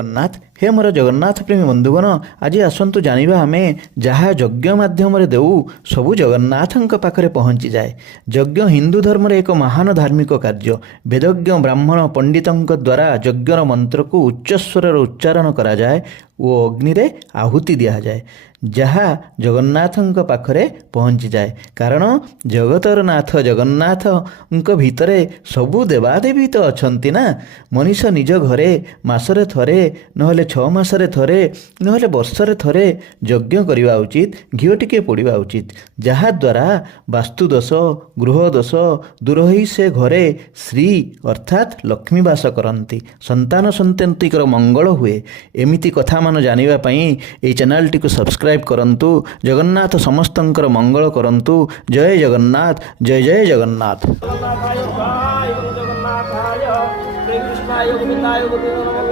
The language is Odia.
ଜଗନ୍ନାଥ ହେ ମୋର ଜଗନ୍ନାଥ ପ୍ରେମୀ ବନ୍ଧୁଗଣ, ଆଜି ଆସନ୍ତୁ ଜାଣିବା ଆମେ ଯାହା ଯଜ୍ଞ ମାଧ୍ୟମରେ ଦେଉ ସବୁ ଜଗନ୍ନାଥଙ୍କ ପାଖରେ ପହଞ୍ଚିଯାଏ। ଯଜ୍ଞ ହିନ୍ଦୁ ଧର୍ମରେ ଏକ ମହାନ ଧାର୍ମିକ କାର୍ଯ୍ୟ। ବେଦଜ୍ଞ ବ୍ରାହ୍ମଣ ପଣ୍ଡିତଙ୍କ ଦ୍ୱାରା ଯଜ୍ଞର ମନ୍ତ୍ରକୁ ଉଚ୍ଚସ୍ୱରରେ ଉଚ୍ଚାରଣ କରାଯାଏ ଓ ଅଗ୍ନିରେ ଆହୁତି ଦିଆଯାଏ, ଯାହା ଜଗନ୍ନାଥଙ୍କ ପାଖରେ ପହଞ୍ଚିଯାଏ। କାରଣ ଜଗତର ନାଥ ଜଗନ୍ନାଥଙ୍କ ଭିତରେ ସବୁ ଦେବାଦେବୀ ତ ଅଛନ୍ତି ନା। ମଣିଷ ନିଜ ଘରେ ମାସରେ ଥରେ, ନହେଲେ 6 ମାସରେ ଥରେ, ନହେଲେ ବର୍ଷରେ ଥରେ ଯଜ୍ଞ କରିବା ଉଚିତ, ଘିଅ ଟିକେ ପୋଡ଼ିବା ଉଚିତ, ଯାହାଦ୍ୱାରା ବାସ୍ତୁ ଦୋଷ ଗୃହ ଦୋଷ ଦୂର ହୋଇ ସେ ଘରେ ଶ୍ରୀ ଅର୍ଥାତ୍ ଲକ୍ଷ୍ମୀ ବାସ କରନ୍ତି, ସନ୍ତାନ ସନ୍ତତିଙ୍କର ମଙ୍ଗଳ ହୁଏ। ଏମିତି କଥାମାନ ଜାଣିବା ପାଇଁ ଏହି ଚ୍ୟାନେଲଟିକୁ ସବସ୍କ୍ରାଇବ୍ କରନ୍ତୁ। ଜଗନ୍ନାଥ ସମସ୍ତଙ୍କର ମଙ୍ଗଳ କରନ୍ତୁ। ଜୟ ଜଗନ୍ନାଥ, ଜୟ ଜୟ ଜଗନ୍ନାଥ। ଜଗନ୍ନାଥାୟ ଜୟ ଗୁରୁ ଜଗନ୍ନାଥାୟ ଶ୍ରୀକୃଷ୍ଣାୟ ଗୋବିନ୍ଦାୟ ଗୋବିନ୍ଦ